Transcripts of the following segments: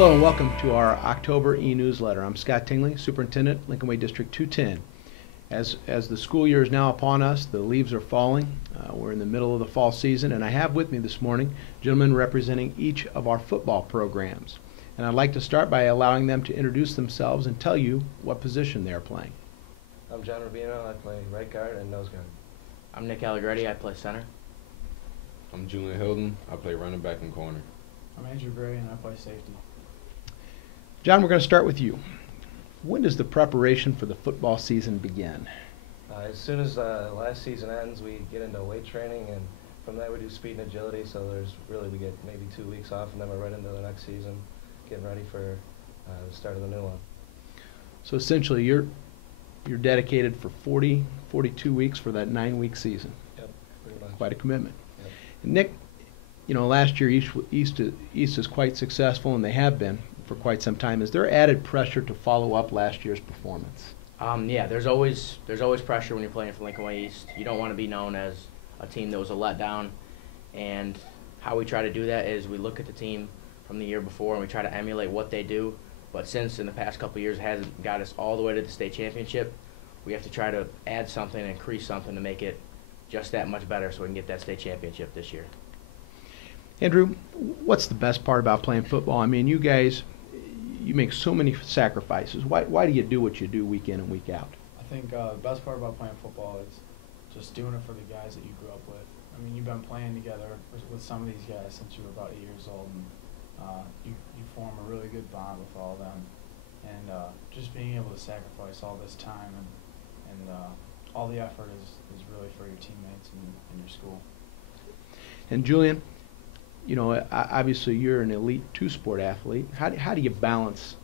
Hello and welcome to our October e-newsletter. I'm Scott Tingley, Superintendent, Lincoln Way District 210. As the school year is now upon us, the leaves are falling. We're in the middle of the fall season, and I have with me this morning gentlemen representing each of our football programs. And I'd like to start by allowing them to introduce themselves and tell you what position they are playing. I'm John Rubino. I play right guard and nose guard. I'm Nicky Allegretti. I play center. I'm Julian Hylton. I play running back and corner. I'm Andrew Gray and I play safety. John, we're going to start with you. When does the preparation for the football season begin? As soon as last season ends, we get into weight training, and from there we do speed and agility. So we get maybe 2 weeks off, and then we're right into the next season, getting ready for the start of the new one. So essentially, you're dedicated for 42 weeks for that 9-week season. Yep, pretty much. Quite a commitment. Yep. And Nick, last year East is quite successful, and they have been for quite some time. Is there added pressure to follow up last year's performance? Yeah, there's always pressure when you're playing for Lincoln Way East. You don't want to be known as a team that was a letdown. And how we try to do that is we look at the team from the year before and we try to emulate what they do. But since in the past couple of years it hasn't got us all the way to the state championship, we have to try to add something, increase something to make it just that much better so we can get that state championship this year. Andrew, what's the best part about playing football? I mean, you guys, you make so many sacrifices. Why do you do what you do week in and week out? I think the best part about playing football is just doing it for the guys that you grew up with. I mean, you've been playing together with some of these guys since you were about 8 years old, and you form a really good bond with all of them. And just being able to sacrifice all this time and all the effort is really for your teammates and your school. And Julian, obviously you're an elite two-sport athlete. How do you balance,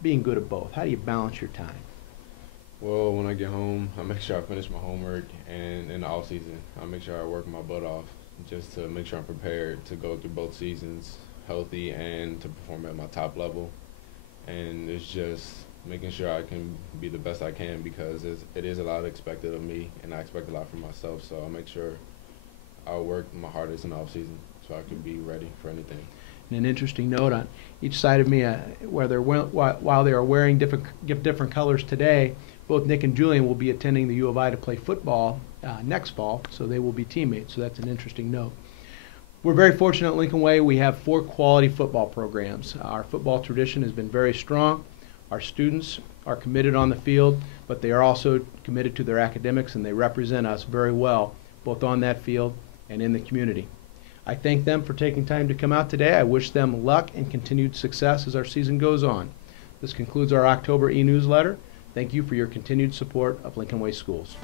being good at both? How do you balance your time? Well, when I get home, I make sure I finish my homework, and in the off season, I make sure I work my butt off just to make sure I'm prepared to go through both seasons healthy and to perform at my top level. And it's just making sure I can be the best I can because it is a lot expected of me, and I expect a lot from myself. So I make sure I work my hardest in the off season so I can be ready for anything. And an interesting note on each side of me, while they are wearing different colors today, both Nick and Julian will be attending the U of I to play football next fall, so they will be teammates. So that's an interesting note. We're very fortunate at Lincoln Way. We have 4 quality football programs. Our football tradition has been very strong. Our students are committed on the field, but they are also committed to their academics, and they represent us very well, both on that field and in the community. I thank them for taking time to come out today. I wish them luck and continued success as our season goes on. This concludes our October e-newsletter. Thank you for your continued support of Lincoln Way Schools.